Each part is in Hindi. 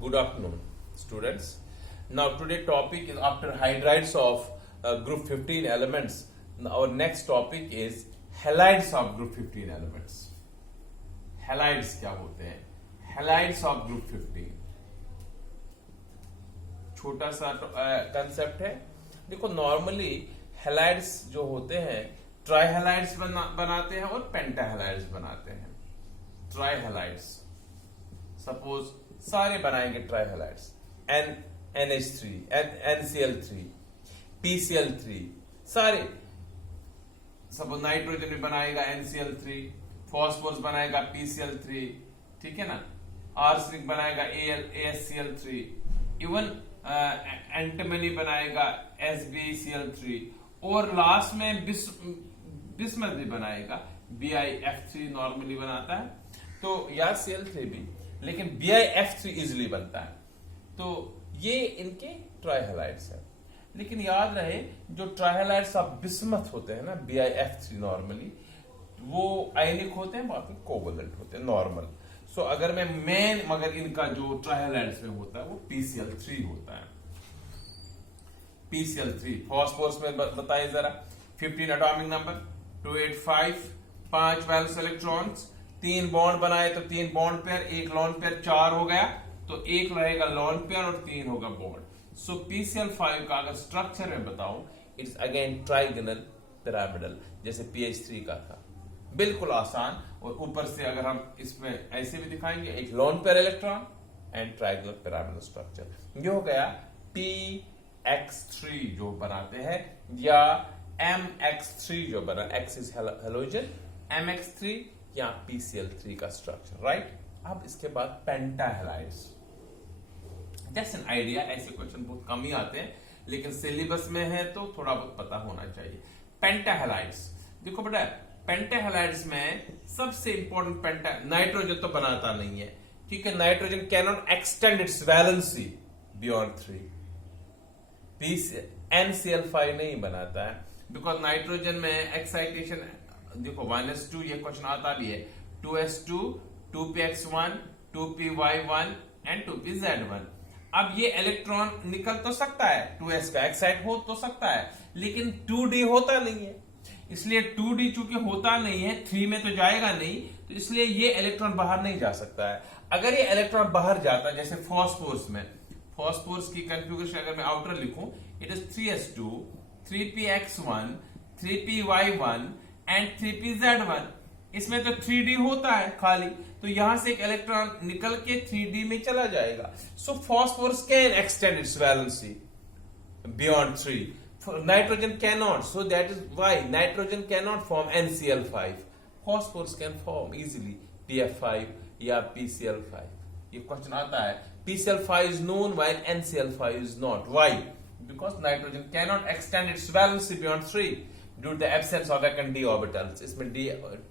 Good afternoon, students. Now, today topic is after hydrides of group 15 elements. Our next topic is halides of group 15 elements. Halides क्या होते हैं? Halides of group 15. छोटा सा कंसेप्ट है. देखो नॉर्मली हेलाइड्स जो होते हैं ट्राई हेलाइड्स बनाते हैं और पेंटा हेलाइड्स बनाते हैं. ट्राई हेलाइड्स सपोज सारे बनाएंगे try halides NH3 NCl3 PCl3 सारे. सपोज नाइट्रोजन भी बनाएगा NCl3, फॉस्फोरस बनाएगा PCl3, ठीक है ना, आर्सेनिक बनाएगा ASCl3, इवन एंटीमनी बनाएगा SbCl3 और लास्ट में बिस्मथ भी बनाएगा BiF3 नॉर्मली बनाता है. तो या Cl3 भी, लेकिन BiF3 इजिली बनता है. तो ये इनके ट्राइहेलाइड्स है. लेकिन याद रहे जो ट्राइहेलाइड्स ऑफ बिस्मथ होते हैं ना BiF3 नॉर्मली वो आयनिक होते हैं, बाकी कोवलेंट होते हैं नॉर्मल. सो अगर मगर इनका जो ट्राइहेलाइड्स में होता है वो PCl3 होता है. PCl3 फॉस्फोरस में बताइए जरा. 15 atomic number, 285, 5 valence electrons, 3 bond बनाए तो 3 बॉन्ड पेयर, 1 लॉन पेयर, 4 हो गया तो 1 रहेगा लॉन पेयर और 3 होगा बॉन्ड. सो PCl5 का अगर स्ट्रक्चर में बताऊं इट्स अगेन ट्राइगोनल पिरामिडल, जैसे PH3 का था. बिल्कुल आसान. और ऊपर से अगर हम इसमें ऐसे भी दिखाएंगे, एक lone pair electron and trigonal pyramidal structure. ये हो गया PX3 जो बनाते हैं, या MX3 जो बना, X इज हेलोजन, MX3 या PCl3 का स्ट्रक्चर. राइट. अब इसके बाद पेंटाहेलाइड्स. जस्ट एन आइडिया, ऐसे क्वेश्चन बहुत कम ही आते हैं लेकिन सिलेबस में है तो थोड़ा बहुत पता होना चाहिए. पेंटाहेलाइड्स देखो बेटा, पेंटाहेलाइड्स में सबसे इंपॉर्टेंट नाइट्रोजन तो बनाता नहीं है, क्योंकि nitrogen can not extend its valency beyond 3. NCl5 नहीं बनाता है बिकॉज नाइट्रोजन में एक्साइटेशन देखो -2, ये क्वेश्चन आता भी है, 2s2, 2px1, 2py1 and 2pz1. अब ये इलेक्ट्रॉन निकल तो सकता है, 2s का एक्साइट हो तो सकता है, लेकिन 2d होता नहीं है. इसलिए 2d चूंकि होता नहीं है, 3 में तो जाएगा नहीं, तो इसलिए ये इलेक्ट्रॉन बाहर नहीं जा सकता है. अगर ये इलेक्ट्रॉन बाहर जाता, जैसे फॉस्फोरस में, फॉस्फोरस की कंफिगरेशन अगर मैं आउटर लिखूं, it is 3s2, 3px1, 3py1 and 3pz1. इसमें तो 3d होता है खाली, तो यहां से एक इलेक्ट्रॉन निकल के 3d में चला जाएगा. So phosphorus can extend its valency beyond 3. Nitrogen cannot, so that is why nitrogen cannot form NCl5. Phosphorus can form easily PF5 या PCl5. ये क्वेश्चन आता है. PCl5 is known while NCl5 is not. Why? Because nitrogen cannot extend its valency beyond 3 due to the absence of vacant d orbitals. इसमें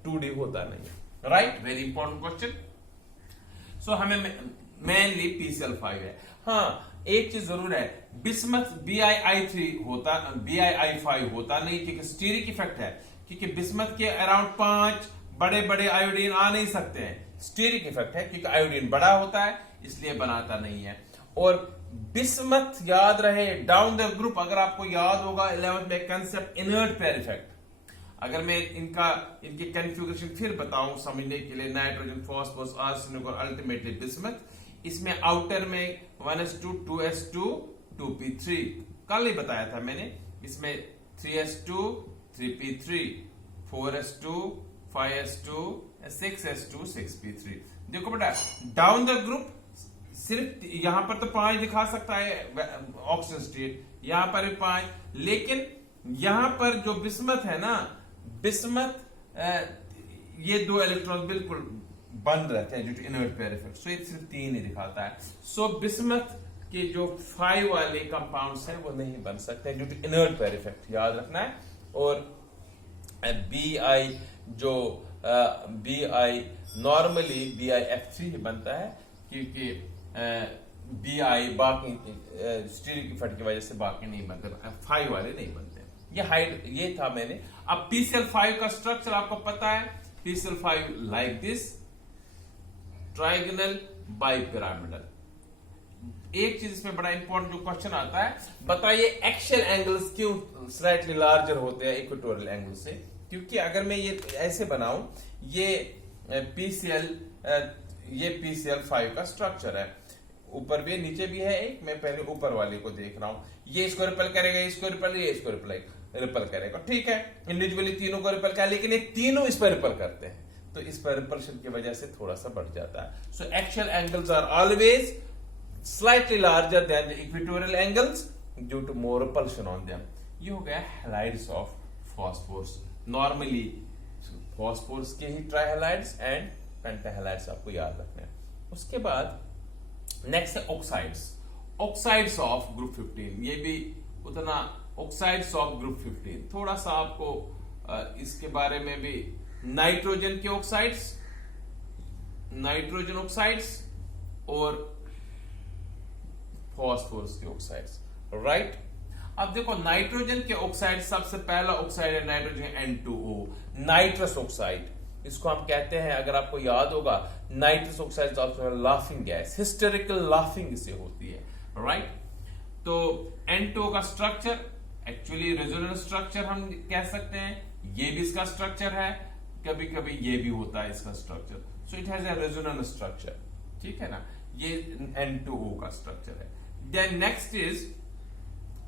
2d होता नहीं है. Right? Very important question. So हमें मेनली PCl5 है. हाँ, एक चीज जरूर है, बिस्मथ BiI5 होता नहीं, क्योंकि स्टीरिक इफेक्ट है, क्योंकि बिस्मथ के अराउंड 5 बड़े बड़े आयोडीन आ नहीं सकते हैं. स्टीरिक इफेक्ट है क्योंकि आयोडीन बड़ा होता है, इसलिए बनाता नहीं है. और बिस्मथ याद रहे डाउन द ग्रुप, अगर आपको याद होगा 11th में कंसेप्ट इनर्ट पेयर इफेक्ट. अगर मैं इनकी कंफिगरेशन फिर बताऊं समझने के लिए, नाइट्रोजन, फॉस्फोरस, आर्सेनिक और अल्टीमेटली बिस्मथ. इसमें आउटर में 1s2, 2s2, 2p3 कल ही बताया था मैंने. इसमें 3s2, 3p3, 4s2, 5s2, 6s2, 6p3. देखो बेटा, डाउन द ग्रुप सिर्फ यहां पर तो 5 दिखा सकता है ऑक्सीजन स्टेट, यहां पर भी 5, लेकिन यहां पर जो बिस्मथ है ना, बिस्मथ ये 2 इलेक्ट्रॉन बिल्कुल बंद रहते हैं जो इनर्ट पेयर इफेक्ट. सो ये सिर्फ 3 ही दिखाता है. सो बिस्मथ के जो 5 वाले कंपाउंड्स हैं वो नहीं बन सकते जो इनर्ट पेयर इफेक्ट, याद रखना है. और Bi जो Bi नॉर्मली BiF3 ही बनता है, क्योंकि Bi बाकी स्टीरिक इफेक्ट की वजह से बाकी नहीं बनते, 5 वाले नहीं बनते. ये था मैंने. अब PCl5 का स्ट्रक्चर आपको पता है. PCl5 like this, trigonal bipyramidal. एक चीज इसमें बड़ा इंपॉर्टेंट जो क्वेश्चन आता है, बताइए एक्सियल एंगल्स क्यों स्लाइटली लार्जर होते हैं इक्वेटोरियल एंगल से? क्योंकि अगर मैं ये ऐसे बनाऊं, ये PCl 5 का स्ट्रक्चर है, ऊपर भी नीचे भी है एक, मैं पहले ऊपर वाले को देख रहा हूं, ये इसको रिपेल करेगा, इसको रिपेल, ये इसको रिपेल करेगा, ठीक है, इंडिविजुअली तीनों को रिपेल किया, लेकिन ये तीनों इस पर रिपेल करते हैं, तो इस पर रिपल्शन की वजह से थोड़ा सा बढ़ जाता है। So axial angles are always slightly larger than the equatorial angles due to more repulsion on them. ये हो गया halides of phosphorus. Normally phosphorus के ही ट्राइहैलाइड्स एंड पेंटाहैलाइड्स आपको याद रखना है। उसके बाद नेक्स्ट है ऑक्साइड्स। ऑक्साइड्स ऑफ ग्रुप 15, ये भी उतना, ऑक्साइड्स ऑफ ग्रुप 15 थोड़ा सा आपको इसके बारे में भी, नाइट्रोजन के ऑक्साइड्स, नाइट्रोजन ऑक्साइड्स और फॉस्फोरस के ऑक्साइड्स, राइट। अब देखो नाइट्रोजन के ऑक्साइड, सबसे पहला ऑक्साइड है नाइट्रोजन N2O, नाइट्रस ऑक्साइड, इसको हम कहते हैं, अगर आपको याद होगा, nitrous oxide laughing gas, hysterical laughing से होती है, राइट। तो N2O का स्ट्रक्चर एक्चुअली रेजोनेंस स्ट्रक्चर हम कह सकते हैं, ये भी इसका स्ट्रक्चर है, कभी कभी ये भी होता है इसका structure, so it has a resonance structure, ठीक है ना, ये N2O का स्ट्रक्चर है। Then next is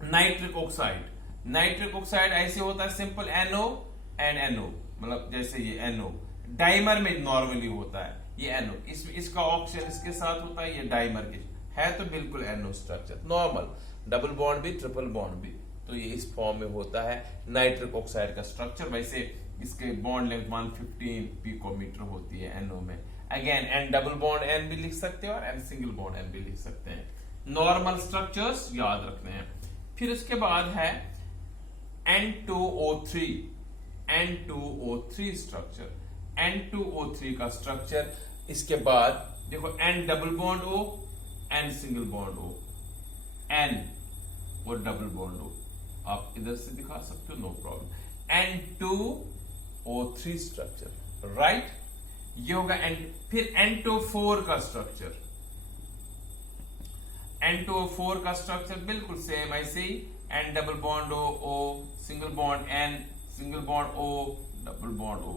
nitric oxide. Nitric oxide ऐसे होता है, सिंपल NO एंड NO, मतलब जैसे ये NO डाइमर में नॉर्मली होता है, ये NO, इसका ऑक्सीजन इसके साथ होता है, ये डाइमर के है, तो बिल्कुल NO structure, normal double bond भी ट्रिपल बॉन्ड भी, तो ये इस फॉर्म में होता है नाइट्रिक ऑक्साइड का स्ट्रक्चर। वैसे इसके बॉन्ड लेंथ 115 पिकोमीटर होती है NO में। Again N double bond N भी लिख सकते हैं और N सिंगल बॉन्ड N भी लिख सकते हैं। नॉर्मल स्ट्रक्चर्स याद रखने हैं। फिर उसके बाद है N2O3, N2O3 स्ट्रक्चर, N2O3 का स्ट्रक्चर। इसके बाद देखो N double bond O, N single bond O, N और डबल बॉन्ड O, आप इधर से दिखा सकते हो, no problem. N2O3 structure, right, ये होगा फिर N2O4 का स्ट्रक्चर, N2O4 का स्ट्रक्चर बिल्कुल सेम ऐसे ही, N double bond O, single bond N, single bond O, double bond O,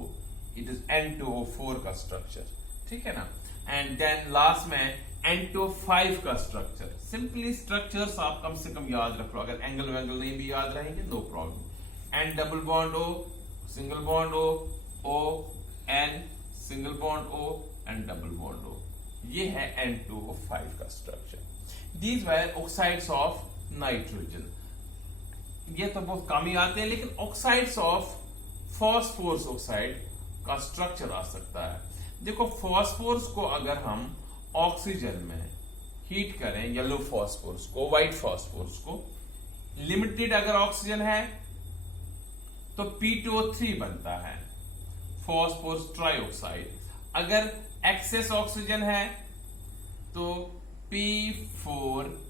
it is N2O4 का स्ट्रक्चर, ठीक है ना। एंड देन लास्ट में N2O5 का स्ट्रक्चर। सिंपली स्ट्रक्चर्स आप कम से कम याद रख लो, अगर एंगल वैंगल नहीं भी याद रहेंगे no problem. N double bond O, single bond O, N single bond O and double bond O, ये है N2O5 का structure. These were oxides of nitrogen. ये तो बहुत कम ही आते हैं, लेकिन ऑक्साइड्स ऑफ फॉस्फोरस ऑक्साइड का स्ट्रक्चर आ सकता है। देखो फॉस्फोरस को अगर हम ऑक्सीजन में हीट करें, येलो फॉस्फोरस को, व्हाइट फॉस्फोरस को, लिमिटेड अगर ऑक्सीजन है तो P2O3 बनता है, फॉस्फोरस ट्राइऑक्साइड। अगर एक्सेस ऑक्सीजन है तो P2O3,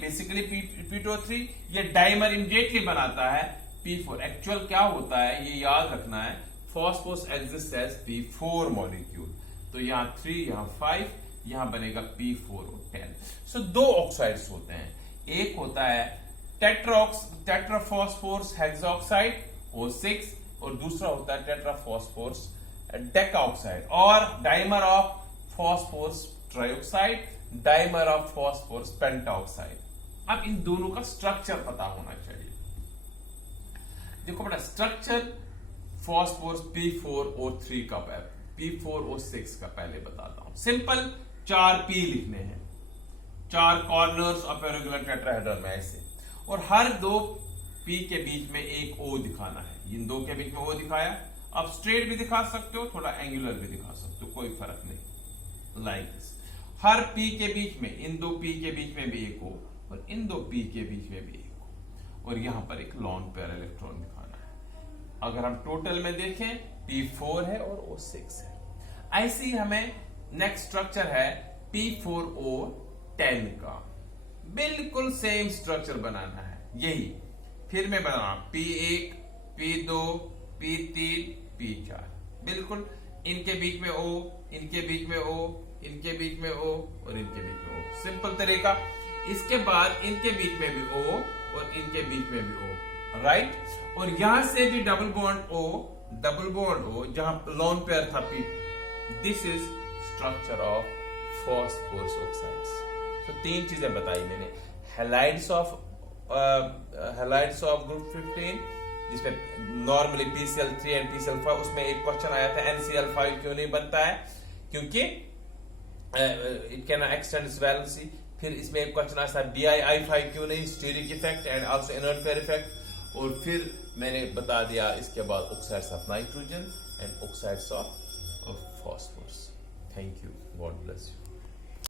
बेसिकली P2O3 ये डाइमर इमीडिएटली बनाता है P4। एक्चुअल क्या होता है ये याद रखना है, phosphorus exist as P4 molecule, तो यहाँ 3, यहाँ 5, यहाँ बनेगा P4 और 10। सो दो ऑक्साइड्स होते हैं, एक होता है टेट्राफॉस्फोरस हेक्सॉक्साइड O6 और दूसरा होता है टेट्राफॉस्फोरस डेकाऑक्साइड और dimer of phosphorus trioxide, dimer of phosphorus pentoxide. अब इन दोनों का स्ट्रक्चर पता होना चाहिए। देखो बेटा स्ट्रक्चर फॉस्फोरस P4O3 का, P4O6 का पहले बताता हूं। सिंपल 4 P लिखने हैं, 4 corners of a regular tetrahedral में ऐसे, और हर 2 P के बीच में एक O दिखाना है। इन दो के बीच में O दिखाया, आप स्ट्रेट भी दिखा सकते हो, थोड़ा एंगुलर भी दिखा सकते हो, कोई फर्क नहीं। लाइक दिस, हर P के बीच में, इन 2 P के बीच में भी एक O और इन 2 P के बीच में भी एक O, और यहां पर एक लॉन्ग पेयर इलेक्ट्रॉन दिखाना है। अगर हम टोटल में देखें P4 है और O6 है। ऐसे ही हमें नेक्स्ट स्ट्रक्चर है P4O10 का, बिल्कुल सेम स्ट्रक्चर बनाना है, यही फिर मैं बना P1, P2, P3, P4, बिल्कुल इनके बीच में O, इनके बीच में O, इनके बीच में O और इनके बीच में O, सिंपल तरीका। इसके बाद इनके बीच में भी O और इनके बीच में भी O, राइट। और यहां से भी डबल बॉन्ड O जहां लोन पेयर था P, this is structure of phosphorus oxides. तो 3 चीजें बताई मैंने, हैलाइड्स ऑफ ग्रुप 15, जिसमें नॉर्मली PCl3 एंड PCl5, उसमें एक क्वेश्चन आया था NCl5 क्यों नहीं बनता है, क्योंकि it can extend its valency. फिर इसमें एक क्वेश्चन आया था BiI5 क्यों नहीं, steric effect and also inert pair effect. और फिर मैंने बता दिया इसके बाद oxides of nitrogen and oxides of phosphorus. Thank you, God bless you.